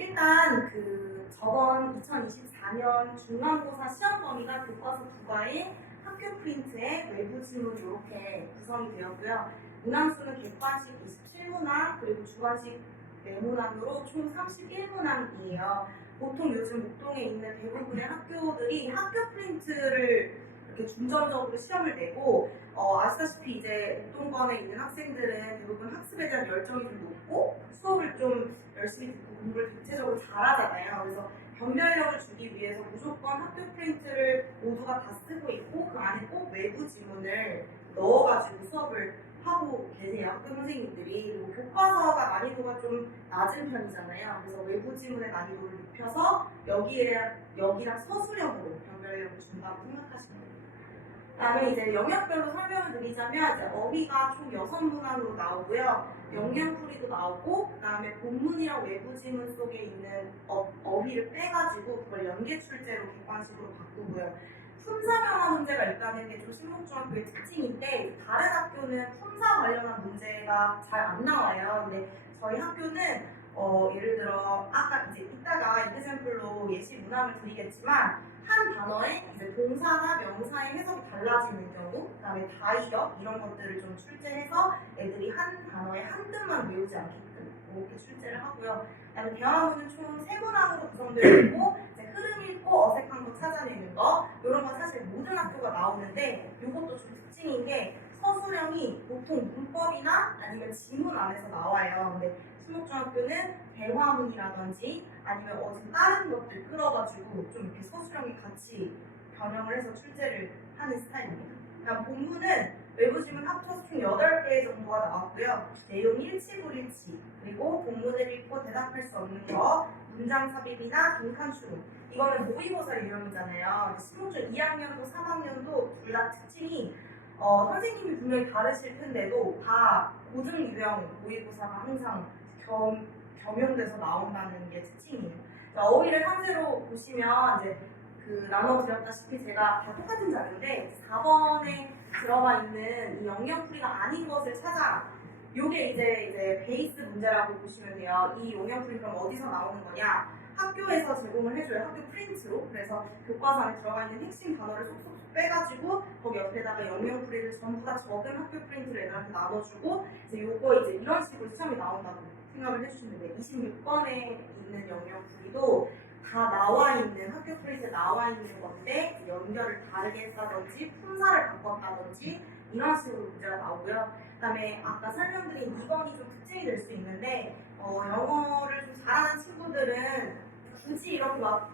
일단 저번 2024년 중간고사 시험 범위가 교과서 부과에 학교 프린트에 외부 지문 이렇게 구성이 되었고요. 문항수는 객관식 27문항 그리고 주관식 4문항으로 총 31문항이에요. 보통 요즘 목동에 있는 대부분의 학교들이 학교 프린트를 이렇게 중점적으로 시험을 내고 아시다시피 이제 목동권에 있는 학생들은 대부분 학습에 대한 열정이 좀 높고 수업을 좀 열심히 듣고 공부를 대체적으로 잘하잖아요. 그래서 변별력을 주기 위해서 무조건 학교 프린트를 모두가 다 쓰고 있고 그 안에 꼭 외부 지문을 넣어가지고 수업을 하고 계세요. 학교 선생님들이. 그리고 교과서가 난이도가 좀 낮은 편이잖아요. 그래서 외부 지문의 난이도를 높여서 여기랑 서술형으로 변별력을 준다고 생각하시면 돼요. 그다음에 이제 영역별로 설명을 드리자면 이제 어휘가 총 6문항으로 나오고요. 영양풀이도 나오고 그다음에 본문이랑 외부 지문 속에 있는 어휘를 빼가지고 그걸 연계 출제로 객관식으로 바꾸고요. 품사 명화 문제가 있다는 게 좀 신목중학교의 특징인데 다른 학교는 품사 관련한 문제가 잘 안 나와요. 근데 저희 학교는 예를 들어 아까 이제 이따가 이그샘플로 예시 문항을 드리겠지만 한 단어에 이제 동사나 명사의 해석이 달라지는 경우, 그다음에 다이어 이런 것들을 좀 출제해서 애들이 한 단어에 한 뜻만 외우지 않게끔 이렇게 출제를 하고요. 그다음에 대화문은 총 3문항으로 구성되어 있고 이제 흐름 읽고 어색한 거 찾아내는 거 이런 건 사실 모든 학교가 나오는데 이것도 좀 특징인 게 서술형이 보통 문법이나 아니면 지문 안에서 나와요. 근데 신목중학교는 대화문이라든지 아니면 어디 다른 것들 끌어가지고 좀 이렇게 서술형이 같이 변형을 해서 출제를 하는 스타일입니다. 그다음 본문은 외부 지문 합쳐서 총 8개 정도가 나왔고요. 내용 일치불일치, 그리고 본문을 읽고 대답할 수 없는 거, 문장 삽입이나 빈칸 추론. 이거는 모의고사 유형이잖아요. 신목중 2학년도 3학년도 둘 다 특징이 선생님이 분명히 다르실 텐데도 다 고등 유형 모의고사가 항상 겸용돼서 나온다는 게 특징이에요. 어휘를 상세로 보시면 이제 나눠드렸다시피 제가 다 똑같은 자료인데 4번에 들어가 있는 이 영역풀이가 아닌 것을 찾아라. 요게 이제 베이스 문제라고 보시면 돼요. 이 영역풀이 그럼 어디서 나오는 거냐? 학교에서 제공을 해줘요. 학교 프린트로. 그래서 교과서 안에 들어가 있는 핵심 단어를 쏙쏙 빼가지고 거기 옆에다가 영역풀이를 전부 다 적은 학교 프린트를 애들한테 나눠주고 이제 요거 이제 이런 식으로 시험이 나온다고 생각을 해주시면 돼요. 26번에 있는 영역풀이도 다 나와 있는 학교 프린트에 나와 있는 건데 연결을 다르게 했다든지 품사를 바꿨다든지 이런 식으로 문제가 나오고요. 그다음에 아까 설명드린 2번이 좀 특징이 될 수 있는데 영어를 좀 잘하는 친구들은 굳이 이렇게 막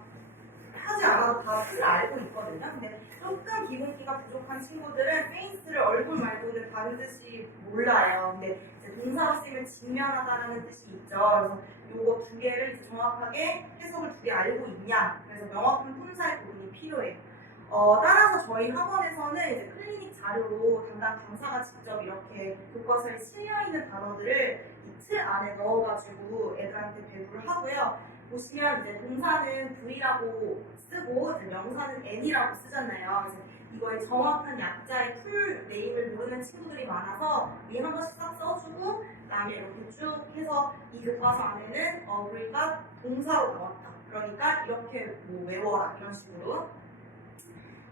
하지 않아도 다 뜻을 알고 있거든요. 근데 조금 기본기가 부족한 친구들은 페이스를 얼굴 말고는 다른 뜻이 몰라요. 근데 이제 동사로 쓰면 직면하다라는 뜻이 있죠. 그래서 요거 2개를 정확하게 해석을 2개 알고 있냐. 그래서 명확한 품사의 부분이 필요해요. 따라서 저희 학원에서는 이제 클리닉 자료로 담당 강사가 직접 이렇게 교과서에 실려있는 단어들을 이 틀 안에 넣어가지고 애들한테 배부를 하고요. 보시면 이제 동사는 V라고 쓰고 이제 명사는 N이라고 쓰잖아요. 그래서 이거의 정확한 약자의 풀 네임을 모르는 친구들이 많아서 위 한 번씩 딱 써주고 그다음에 이렇게 쭉 해서 이 교과서 안에는 우리가 동사로 나왔다. 그러니까 이렇게 뭐 외워라 이런 식으로.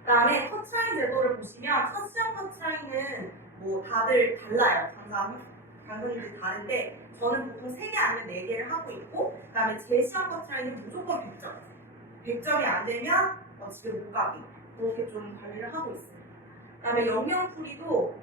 그다음에 커트라인 제도를 보시면 첫 시험 커트라인은 뭐 다들 달라요. 강사님들이 다른데 저는 보통 3개 아니면 4개를 하고 있고 그다음에 제 시험 커트라인은 무조건 100점. 100점이 안 되면 집에 못 가기. 그렇게 좀 관리를 하고 있어요. 그다음에 영역풀이도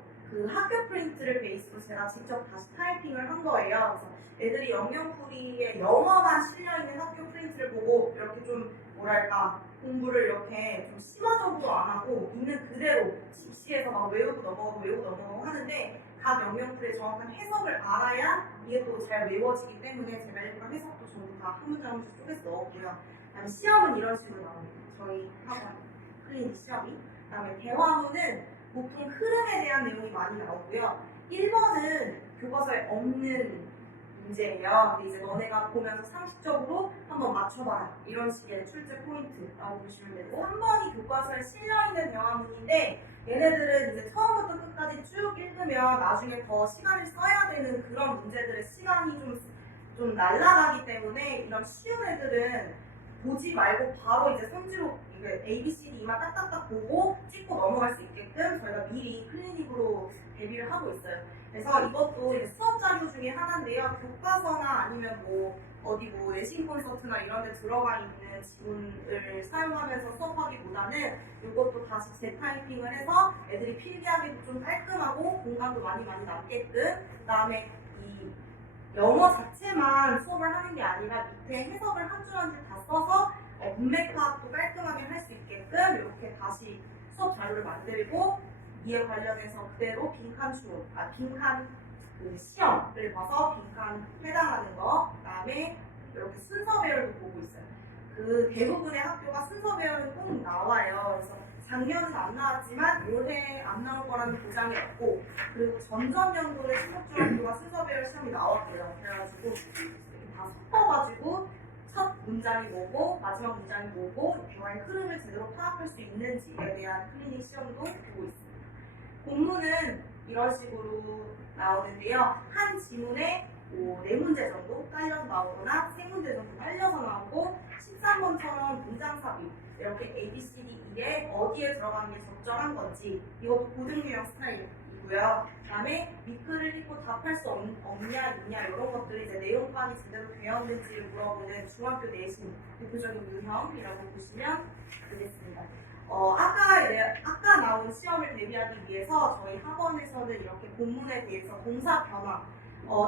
학교 프린트를 베이스로 제가 직접 다시 타이핑을 한 거예요. 그래서 애들이 영역풀이에 영어만 실려있는 학교 프린트를 보고 이렇게 좀 뭐랄까 공부를 이렇게 좀 심화적으로 안 하고 있는 그대로 직시해서 막 외우고 넘어가고 하는데 각 영역풀이의 정확한 해석을 알아야 이게 또 잘 외워지기 때문에 제가 일부러 해석도 전부 다 한 문장 한 문장 쪼개서 넣었고요. 그다음에 시험은 이런 식으로 나옵니다. 저희 학원 클리닉 시험이. 그다음에 대화문은 보통 흐름에 대한 내용이 많이 나오고요. 1번은 교과서에 없는 문제예요. 근데 이제 너네가 보면서 상식적으로 한번 맞춰봐라. 이런 식의 출제 포인트라고 보시면 되고 3번이 교과서에 실려있는 대화문인데 얘네들은 이제 처음부터 끝까지 쭉 읽으면 나중에 더 시간을 써야 되는 그런 문제들의 시간이 좀 좀 날아가기 때문에 이런 쉬운 애들은 보지 말고 바로 이제 성지로 A, B, C, D 만 딱딱딱 보고 찍고 넘어갈 수 있게끔 저희가 미리 클리닉으로 대비를 하고 있어요. 그래서 이것도 이제 수업 자료 중에 하나인데요. 교과서나 아니면 뭐 어디 뭐 내신 콘서트나 이런 데 들어가 있는 지문을 사용하면서 수업하기보다는 이것도 다시 재타이핑을 해서 애들이 필기하기도 좀 깔끔하고 공간도 많이 남게끔, 그 다음에 이 영어 자체만 수업을 하는 게 아니라 밑에 해석을 한 줄 한 줄 다 써서 문맥 파악도 깔끔하게 할 수 있게끔 이렇게 다시 수업 자료를 만들고, 이에 관련해서 그대로 빈칸 그 시험을 봐서 빈칸 해당하는 거, 그 다음에 이렇게 순서 배열도 보고 있어요. 그 대부분의 학교가 순서 배열은 꼭 나와요. 그래서 작년은 안 나왔지만 올해 안 나올 거라는 보장이 없고, 그리고 전전 연도에 신속중학교가 순서 배열 시험이 나왔고요. 그래가지고 이렇게 다 섞어가지고 첫 문장이 뭐고 마지막 문장이 뭐고 대화의 흐름을 제대로 파악할 수 있는지에 대한 클리닉 시험도 보고 있습니다. 본문은 이런 식으로 나오는데요. 한 지문에 4문제 정도 딸려서 나오거나 3문제 정도 딸려서 나오고, 13번처럼 문장 삽입 이렇게 A, B, C, D, E에 어디에 들어가는 게 적절한 건지, 이것도 고등 유형 스타일이고요. 그 다음에 밑글을 읽고 답할 수 없냐 있냐 이런 것들이 이제 내용판이 제대로 되어 있는지를 물어보는 중학교 내신 대표적인 유형이라고 보시면 되겠습니다. 아까 나온 시험을 대비하기 위해서 저희 학원에서는 이렇게 본문에 대해서 동사 변화,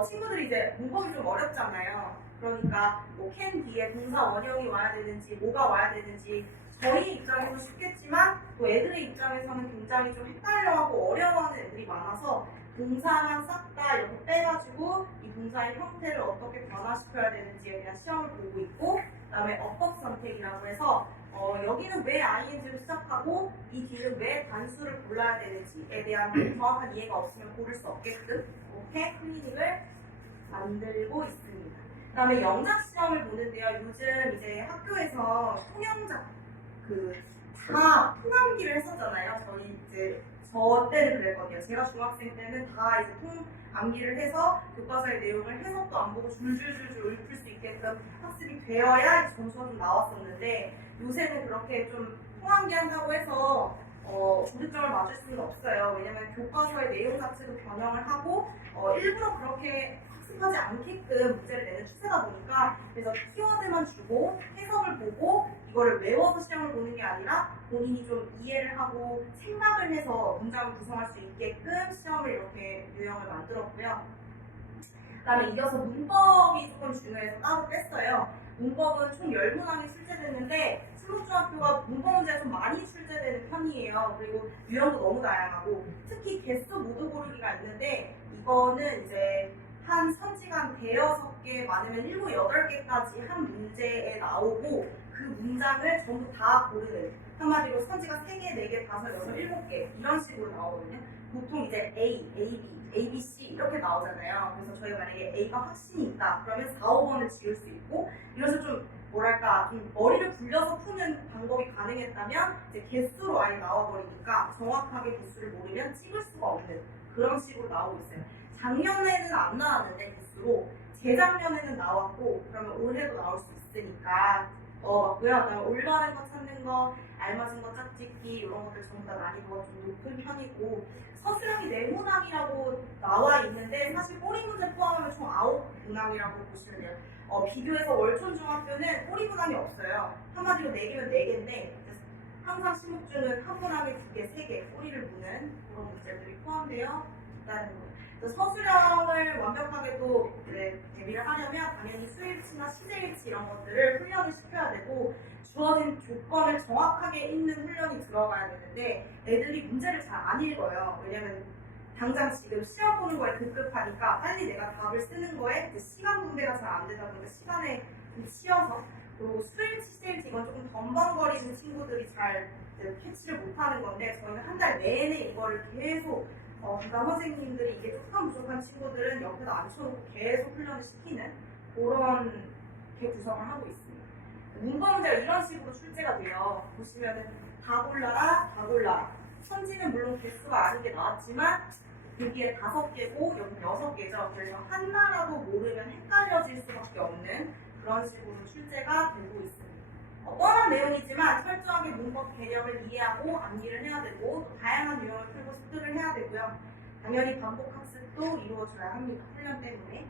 친구들이 이제 문법이 좀 어렵잖아요. 그러니까 뭐 can 뒤에 동사 원형이 와야 되는지 뭐가 와야 되는지 저희 입장에서 쉽겠지만 또 애들의 입장에서는 굉장히 좀 헷갈려하고 어려워하는 애들이 많아서 동사만 싹 다 이렇게 빼가지고 이 동사의 형태를 어떻게 변화시켜야 되는지에 대한 시험을 보고 있고, 그 다음에 어법 선택이라고 해서 여기는 왜 ing로 시작하고 이 뒤는 왜 단수를 골라야 되는지에 대한 정확한 이해가 없으면 고를 수 없게끔 이렇게 클리닉을 만들고 있습니다. 그 다음에 영작 시험을 보는데요. 요즘 이제 학교에서 통영작 다 통암기를 했었잖아요. 저희 이제 저 때는 그랬거든요. 제가 중학생 때는 다 이제 통암기를 해서 교과서의 내용을 해석도 안 보고 줄줄줄줄 읊을 수 있게끔 학습이 되어야 점수가 좀 나왔었는데, 요새는 그렇게 좀 통암기 한다고 해서 고득점을 맞을 수는 없어요. 왜냐면 교과서의 내용 자체도 변형을 하고 일부러 그렇게 학습하지 않게끔 문제를 내는 추세다 보니까, 그래서 키워드만 주고 해석을 보고 이거를 외워서 시험을 보는 게 아니라 본인이 좀 이해를 하고 생각을 해서 문장을 구성할 수 있게끔 시험을 이렇게 유형을 만들었고요. 그 다음에 이어서 문법이 조금 중요해서 따로 뺐어요. 문법은 총 10문항이 출제됐는데 신속중학교가 문법 문제가 좀 많이 출제되는 편이에요. 그리고 유형도 너무 다양하고, 특히 개수 모두 고르기가 있는데 이거는 이제 한 선지가 5개 많으면 7, 8개까지 한 문제에 나오고, 그 문장을 전부 다 고르는, 한마디로 선지가 3개, 4개, 5, 6, 7개 이런 식으로 나오거든요. 보통 이제 A, A, B, C 이렇게 나오잖아요. 그래서 저희가 만약에 A가 확신이 있다 그러면 4, 5번을 지을 수 있고, 이래서 좀 뭐랄까 좀 머리를 굴려서 푸는 방법이 가능했다면 이제 개수로 아예 나와버리니까 정확하게 개수를 모르면 찍을 수가 없는 그런 식으로 나오고 있어요. 작년에는 안 나왔는데 개수로, 재작년에는 나왔고, 그러면 올해도 나올 수 있으니까 넣어봤고요. 그다음에 올바른 거 찾는 거, 알맞은 거 짝짓기 이런 것들 전부 다 난이도가 좀 높은 편이고, 서술형이 4문항이라고 나와 있는데 사실 꼬리 문제 포함하면 총 9문항이라고 보시면 돼요. 비교해서 월촌중학교는 꼬리 문항이 없어요. 한마디로 4개면 4개인데 항상 시목주는 한 문항에 2개, 3개 꼬리를 무는 그런 문제들이 포함되어 있다는 거예요. 서술형을 완벽하게도 대비를 하려면 당연히 수일치나 시제일치 이런 것들을 훈련을 시켜야 되고, 주어진 조건을 정확하게 읽는 훈련이 들어가야 되는데 애들이 문제를 잘 안 읽어요. 왜냐면 당장 지금 시험 보는 거에 급급하니까 빨리 내가 답을 쓰는 거에 시간 분배가 잘 안 되다 보니까 시간에 좀 치여서, 그리고 수일치, 시제일치 이건 조금 덤벙거리는 친구들이 잘 캐치를 못하는 건데, 저희는 한 달 내내 이거를 계속 부담 선생님들이 이게 조금 부족한 친구들은 옆에다 앉혀놓고 계속 훈련을 시키는 그런 게 구성을 하고 있습니다. 문법 문제가 이런 식으로 출제가 돼요. 보시면은 다 골라라, 다 골라라. 선지는 물론 개수가 아닌 게 나왔지만 여기에 5개고 여기 6개죠. 그래서 하나라도 모르면 헷갈려질 수밖에 없는 그런 식으로 출제가 되고 있습니다. 뻔한 내용이지만 철저하게 문법 개념을 이해하고 암기를 해야 되고 또 다양한 유형을 풀고 습득을 해야 되고요. 당연히 반복 학습도 이루어져야 합니다. 훈련 때문에.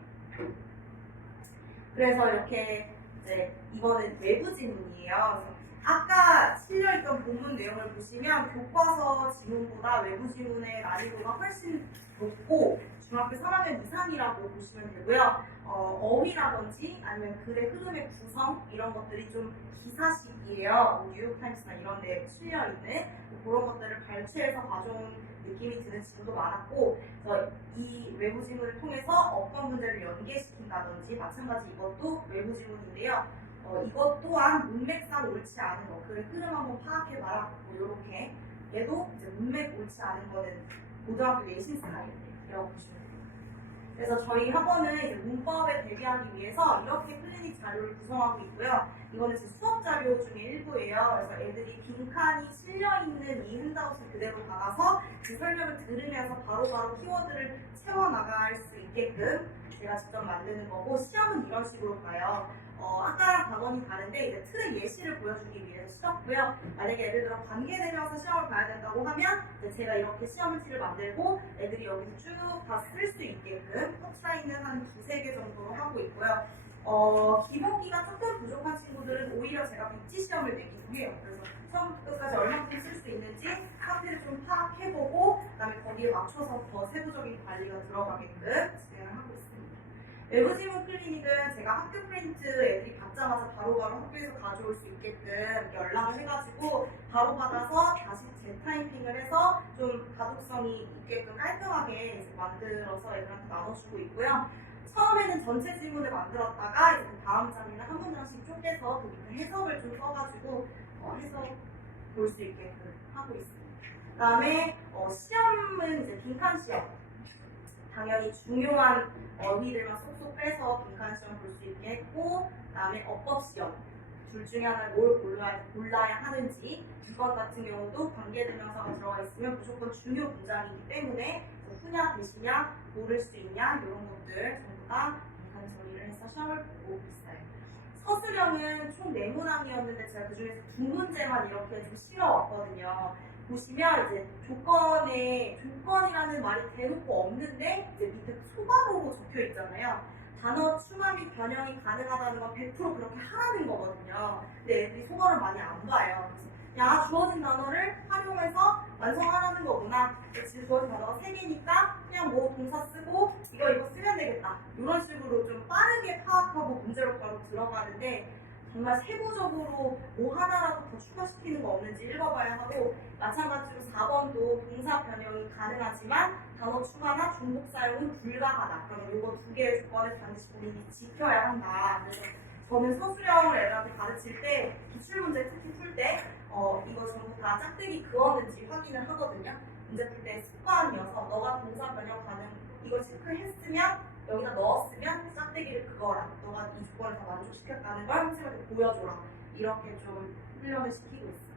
그래서 이렇게 이제 이거는 외부 지문이에요. 아까 실려있던 본문 내용을 보시면 교과서 지문보다 외부 지문의 난이도가 훨씬 높고 중학교 3학년 이상이라고 보시면 되고요. 어휘라든지 아니면 글의 흐름의 구성 이런 것들이 좀 기사식이에요. 뉴욕타임스나 이런 데 실려있는 그런 것들을 발췌해서 가져온 느낌이 드는 지문도 많았고, 그래서 이 외부 지문을 통해서 어떤 문제를 연계시킨다든지 마찬가지 이것도 외부 지문인데요. 이것 또한 문맥상 옳지 않은 거, 글의 흐름 한번 파악해봐라. 뭐 이렇게 얘도 이제 문맥 옳지 않은 거는 고등학교 내신 스타일이라고 보시면 돼요. 그래서 저희 학원은 이제 문법에 대비하기 위해서 이렇게 클리닉 자료를 구성하고 있고요. 이거는 제 수업 자료 중에 일부예요. 그래서 애들이 빈칸이 실려있는 이 핸드아웃을 그대로 받아서 그 설명을 들으면서 바로바로 키워드를 채워나갈 수 있게끔 제가 직접 만드는 거고, 시험은 이런 식으로 가요. 아까랑 과거는 다른데 이제 틀의 예시를 보여주기 위해서 쓰였고요. 만약에 예를 들어 관계되면서 시험을 봐야 된다고 하면 이제 제가 이렇게 시험지를 만들고 애들이 여기서 쭉 다 쓸 수 있게끔 터치라인은 한 2-3개 정도로 하고 있고요. 기본기가 조금 부족한 친구들은 오히려 제가 백지 시험을 내기도 해요. 그래서 처음부터 끝까지 얼마큼 쓸 수 있는지 상태를 좀 파악해보고 그다음에 거기에 맞춰서 더 세부적인 관리가 들어가게끔 진행을 하고 있습니다. 외부 지문 클리닉은 제가 학교 프린트 애들이 받자마자 바로바로 학교에서 가져올 수 있게끔 연락을 해가지고 바로 받아서 다시 재타이핑을 해서 좀 가독성이 있게끔 깔끔하게 이제 만들어서 애들한테 나눠주고 있고요. 처음에는 전체 지문을 만들었다가 이제 그 다음 장에는 한 문장씩 쪼개서 그 밑에 해석을 좀 써가지고 해석 볼 수 있게끔 하고 있습니다. 그 다음에 시험은 이제 빈칸 시험. 당연히 중요한 어휘들만 쏙쏙 빼서 빈칸 시험 볼 수 있게 했고, 그 다음에 어법 시험. 둘 중에 하나를 뭘 골라야 하는지, 이것 같은 경우도 관계대명사가 들어가 있으면 무조건 중요 문장이기 때문에 후냐, 대시냐, 모를 수 있냐 이런 것들 전부 다 빈칸 처리를 해서 시험을 보고 있어요. 서술형은 총 4문항이었는데 제가 그 중에서 2문제만 이렇게 좀 실어왔거든요. 보시면 이제 조건이라는 말이 대놓고 없는데 이제 밑에 소괄호로 적혀 있잖아요. 단어 추가 및 변형이 가능하다는 건 100% 그렇게 하라는 거거든요. 근데 애들이 소괄호를 많이 안 봐요. 그래서 야, 주어진 단어를 활용해서 완성하라는 거구나. 지금 주어진 단어가 3개니까 그냥 뭐 동사 쓰고 이거 쓰면 되겠다. 이런 식으로 좀 빠르게 파악하고 문제로 바로 들어가는데 정말 세부적으로 뭐 하나라도 더 추가시키는 거 없는지 읽어봐야 하고, 마찬가지로 4번도 동사 변형이 가능하지만 단어 추가나 중복 사용은 불가하다. 그러면 이거 2개의 조건을 반드시 본인이 지켜야 한다. 그래서 저는 서술형을 애들한테 가르칠 때 기출문제 특히 풀 때 이거 전부 다 짝대기 그었는지 확인을 하거든요. 문제 풀 때 습관이어서 너가 동사 변형 가능 이거 체크했으면 여기다 넣었으면 짝대기를 그거라. 너가 이 조건을 다 만족시켰다는 걸 선생님한테 보여줘라. 이렇게 좀 훈련을 시키고 있습니다.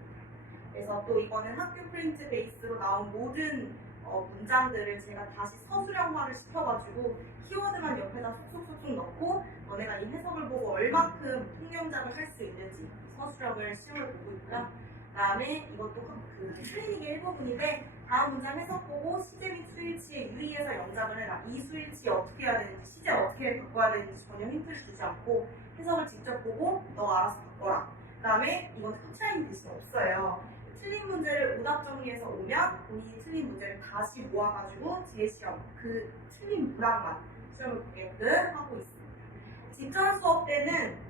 그래서 또 이거는 학교 프린트 베이스로 나온 모든 문장들을 제가 다시 서술형화를 시켜가지고 키워드만 옆에다 쏙쏙쏙 넣고 너네가 이 해석을 보고 얼만큼 통념작을 할 수 있는지 서술형을 시험을 보고 있고요. 그 다음에 이것도 그 트레이닝의 일부분인데 다음 문장 해석 보고 시제 및 수일치에 유의해서 영작을 해라. 이 수일치 어떻게 해야 되는지 시제 어떻게 바꿔야 되는지 전혀 힌트를 주지 않고 해석을 직접 보고 너가 알아서 바꿔라. 그 다음에 이건 터치라인 대신 없어요. 틀린 문제를 오답 정리해서 오면 본인이 틀린 문제를 다시 모아가지고 재시험 그 틀린 문항만 시험을 보게끔 하고 있습니다. 직전 수업 때는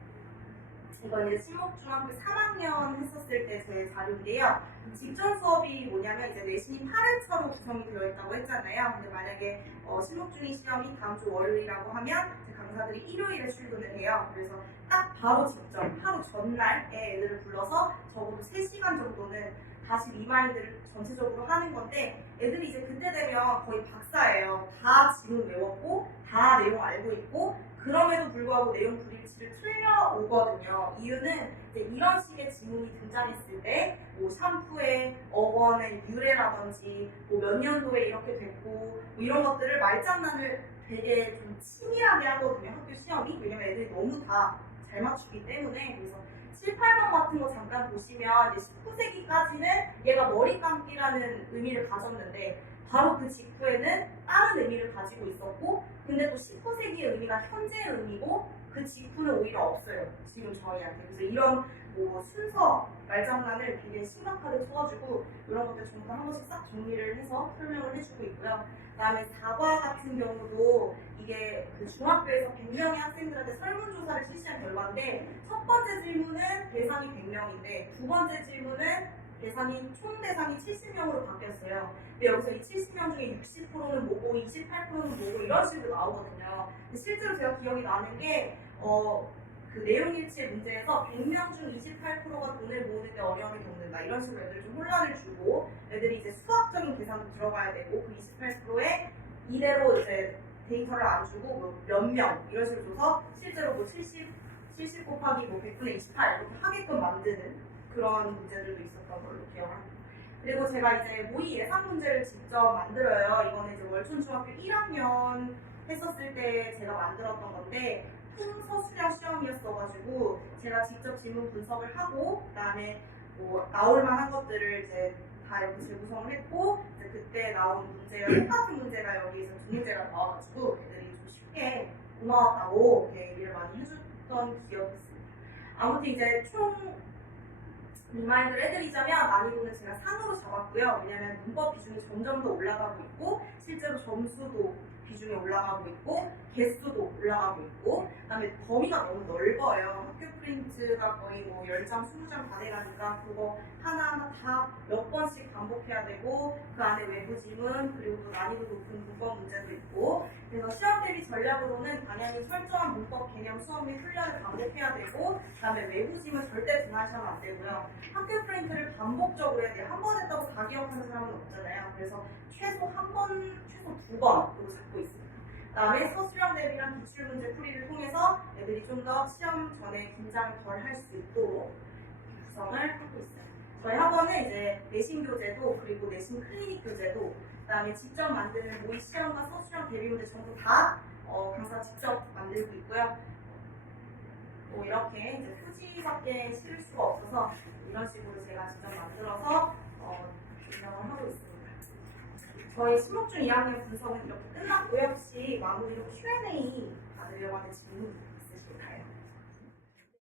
이건 이제 신목중학교 3학년 했었을 때 제 자료인데요. 직전 수업이 뭐냐면 이제 내신이 8회차로 구성이 되어 있다고 했잖아요. 근데 만약에 신목중이 시험이 다음 주 월요일이라고 하면 제 강사들이 일요일에 출근을 해요. 그래서 딱 바로 직전, 하루 전날에 애들을 불러서 적어도 3시간 정도는 다시 리마인드를 전체적으로 하는 건데 애들이 이제 그때 되면 거의 박사예요. 다 지문 외웠고 다 내용 알고 있고 그럼에도 불구하고 내용 불일치를 틀려오거든요. 이유는 이제 이런 식의 지문이 등장했을 때 뭐 샴푸의 어원의 유래라든지 뭐 몇 년도에 이렇게 됐고 뭐 이런 것들을 말장난을 되게 좀 치밀하게 하거든요. 학교 시험이. 왜냐면 애들이 너무 다 잘 맞추기 때문에. 그래서 7, 8번 같은 거 잠깐 보시면 이제 19세기까지는 얘가 머리 감기라는 의미를 가졌는데 바로 그 직후에는 다른 의미를 가지고 있었고 근데 또 19세기의 의미가 현재의 의미고 그 직후는 오히려 없어요. 지금 저희한테. 그래서 이런 뭐 순서, 말장난을 되게 심각하게 쳐가지고 이런 것들 전부 한 번씩 싹 정리를 해서 설명을 해주고 있고요. 그다음에 사과 같은 경우도 이게 그 중학교에서 100명의 학생들한테 설문조사를 실시한 결과인데 첫 번째 질문은 대상이 100명인데 두 번째 질문은 총 대상이 70명으로 바뀌었어요. 근데 여기서 이 70명 중에 60%는 뭐고 28%는 뭐고 이런 식으로 나오거든요. 근데 실제로 제가 기억이 나는 게 그 내용일치의 문제에서 100명 중 28%가 돈을 모으는데 어려움을 겪는다. 이런 식으로 애들이 좀 혼란을 주고 애들이 이제 수학적인 계산도 들어가야 되고 그 28%에 이대로 이제 데이터를 안 주고 뭐 몇 명 이런 식으로 줘서 실제로 뭐 70 곱하기 뭐 100분의 28 이렇게 하게끔 만드는 그런 문제들도 있었던 걸로 기억합니다. 그리고 제가 이제 모의 예상 문제를 직접 만들어요. 이거는 이제 월촌중학교 1학년 했었을 때 제가 만들었던 건데 통서술형 시험이었어가지고 제가 직접 질문 분석을 하고 그다음에 뭐 나올 만한 것들을 이제 다 이렇게 재구성을 했고 이제 그때 나온 문제와 똑같은 문제가 여기서 두 문제가 나와가지고 애들이 좀 쉽게 고마웠다고 이렇게 얘기를 많이 해줬던 기억이 있습니다. 아무튼 이제 총 리마인드를 해드리자면 난이도는 제가 3으로 잡았고요. 왜냐면 문법 비중이 점점 더 올라가고 있고 실제로 점수도 비중이 올라가고 있고 개수도 올라가고 있고 그다음에 범위가 너무 넓어요. 학교 프린트가 거의 뭐 10장, 20장 다 돼가니까 그거 하나하나 다 몇 번씩 반복해야 되고 그 안에 외부 지문 그리고 또 난이도 높은 문법 문제도 있고 그래서 시험 대비 전략으로는 당연히 설정한 문법 개념 수업 및 훈련을 반복해야 되고 그다음에 외부 지문 절대 등한시하면 안 되고요. 학교 프린트를 반복적으로 해야 돼요. 한 번 했다고 다 기억하는 사람은 없잖아요. 그래서 최소 한 번, 최소 2번으로 잡고 있습니다. 그다음에 서술형 대비랑 기출문제 풀이를 통해서 애들이 좀 더 시험 전에 긴장을 덜 할 수 있도록 구성을 하고 있어요. 저희 학원은 이제 내신 교재도 그리고 내신 클리닉 교재도 그다음에 직접 만드는 모의 시험과 서술형 대비 문제 전부 다 강사 직접 만들고 있고요. 뭐 이렇게 이제 표지밖에 실을 수가 없어서 이런 식으로 제가 직접 만들어서 운영을 하고 있습니다. 저희 신목중 2학년 분석은 이렇게 끝났고요. 혹시 마무리로 Q&A 받으려고 하는 질문 있으실까요?